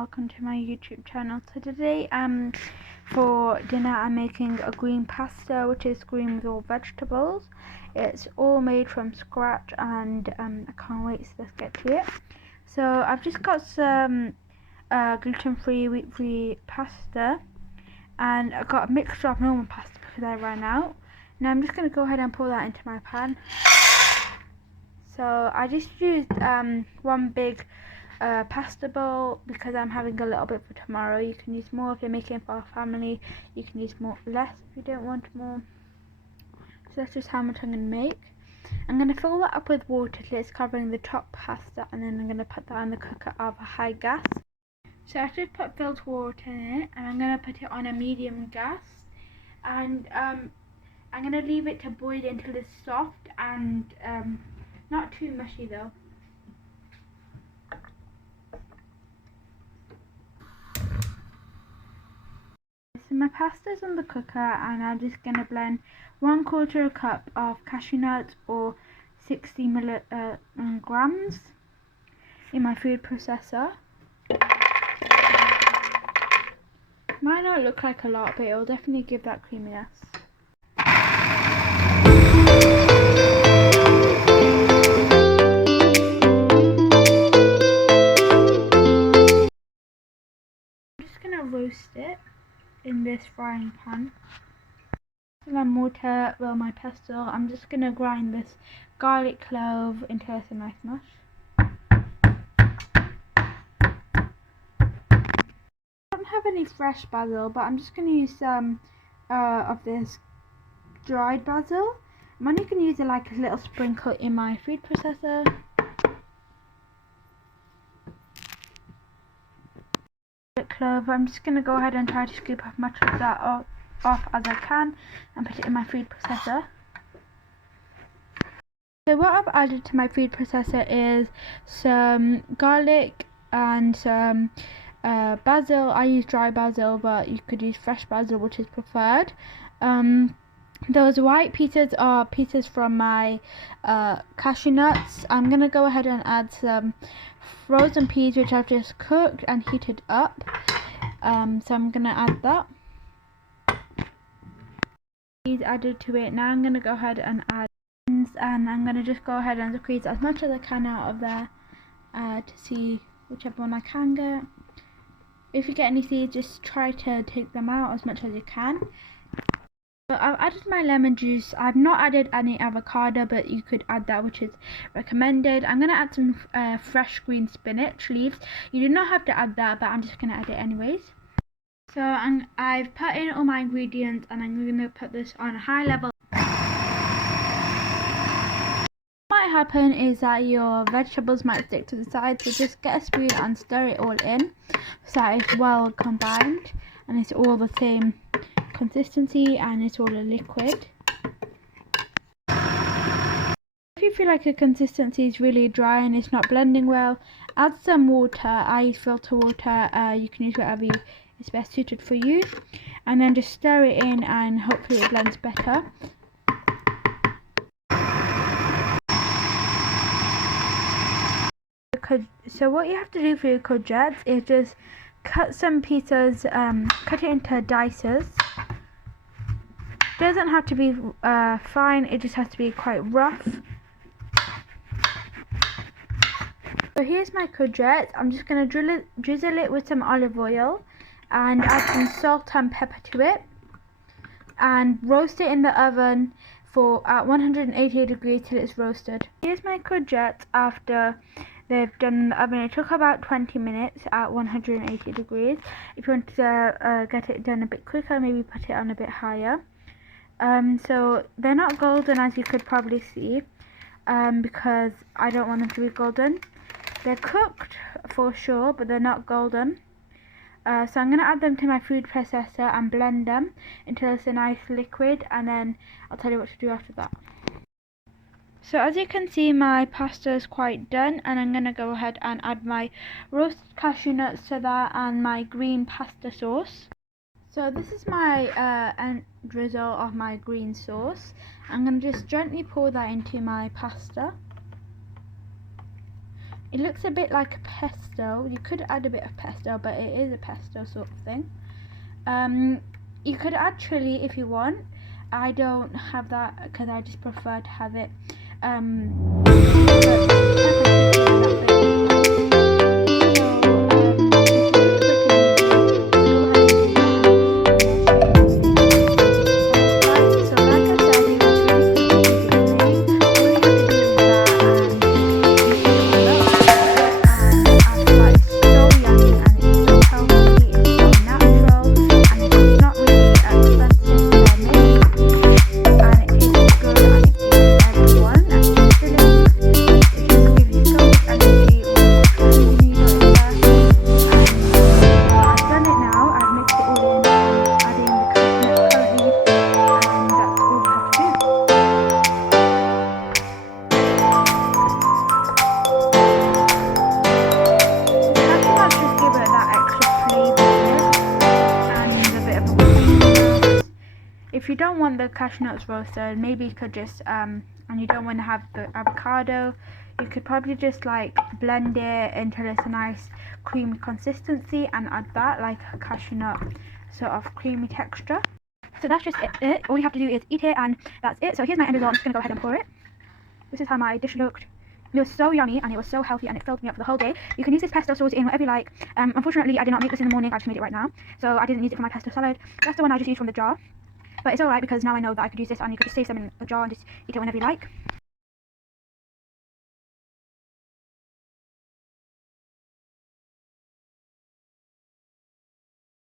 welcome to my YouTube channel. So today for dinner I'm making a green pasta, which is green with all vegetables. It's all made from scratch and I can't wait, so let's get to it. So I've just got some gluten-free, wheat-free pasta, and I've got a mixture of normal pasta because I ran out. Now I'm just going to go ahead and pour that into my pan. So I just used one big pasta bowl because I'm having a little bit for tomorrow. You can use more if you're making for a family. You can use less if you don't want more. So that's just how much I'm going to make. I'm going to fill that up with water till it's covering the top pasta, and then I'm going to put that on the cooker of a high gas. So I've just put filled water in it, and I'm going to put it on a medium gas, and I'm going to leave it to boil until it's soft and not too mushy though. So my pasta's on the cooker, and I'm just going to blend 1/4 cup of cashew nuts or 60 grams in my food processor. Might not look like a lot, but it'll definitely give that creaminess. I'm just going to roast it in this frying pan. And then mortar, well, my pestle, I'm just going to grind this garlic clove until it's a nice mush. I don't have any fresh basil, but I'm just going to use some of this dried basil. I'm only going to use it like a little sprinkle in my food processor. Clove, I'm just going to go ahead and try to scoop as much of that off as I can and put it in my food processor. So what I've added to my food processor is some garlic and some basil. I use dry basil, but you could use fresh basil, which is preferred. Those white pieces are pieces from my cashew nuts. I'm going to go ahead and add some frozen peas, which I've just cooked and heated up. So I'm going to add that. Peas added to it. Now I'm going to go ahead and add, and I'm going to just go ahead and squeeze as much as I can out of there to see whichever one I can get. If you get any seeds, just try to take them out as much as you can. But I've added my lemon juice. I've not added any avocado, but you could add that, which is recommended. I'm going to add some fresh green spinach leaves. You do not have to add that, but I'm just going to add it anyways. So I've put in all my ingredients, and I'm going to put this on a high level. What might happen is that your vegetables might stick to the side, so just get a spoon and stir it all in so that it's well combined and it's all the same consistency and it's all a liquid. If you feel like your consistency is really dry and it's not blending well, add some water. I use filter water. You can use whatever is best suited for you, and then just stir it in and hopefully it blends better. So what you have to do for your courgettes is just cut some pieces, cut it into dices. Doesn't have to be fine, it just has to be quite rough. So here's my courgette. I'm just going to drizzle it with some olive oil and add some salt and pepper to it, and roast it in the oven for at 180 degrees till it's roasted. Here's my courgette after they've done in the oven. It took about 20 minutes at 180 degrees. If you want to get it done a bit quicker, maybe put it on a bit higher. So they're not golden, as you could probably see, because I don't want them to be golden. They're cooked for sure, but they're not golden. So I'm going to add them to my food processor and blend them until it's a nice liquid, and then I'll tell you what to do after that. So as you can see, my pasta is quite done, and I'm going to go ahead and add my roasted cashew nuts to that and my green pasta sauce. So this is my end result of my green sauce. I'm going to just gently pour that into my pasta. It looks a bit like a pesto. You could add a bit of pesto, but it is a pesto sort of thing. You could add chili if you want. I don't have that because I just prefer to have it If you don't want the cashew nuts roasted, maybe you could just and you don't want to have the avocado, you could probably just like blend it until it's a nice creamy consistency and add that like a cashew nut sort of creamy texture. So that's just it. All you have to do is eat it, and that's it. So here's my end result. I'm just gonna go ahead and pour it. This is how my dish looked. It was so yummy and it was so healthy and it filled me up for the whole day. You can use this pesto sauce in whatever you like. Unfortunately, I did not make this in the morning. I just made it right now, so I didn't use it for my pesto salad. That's the one I just used from the jar. But it's alright because now I know that I could use this, and you could just save some in a jar and just eat it whenever you like.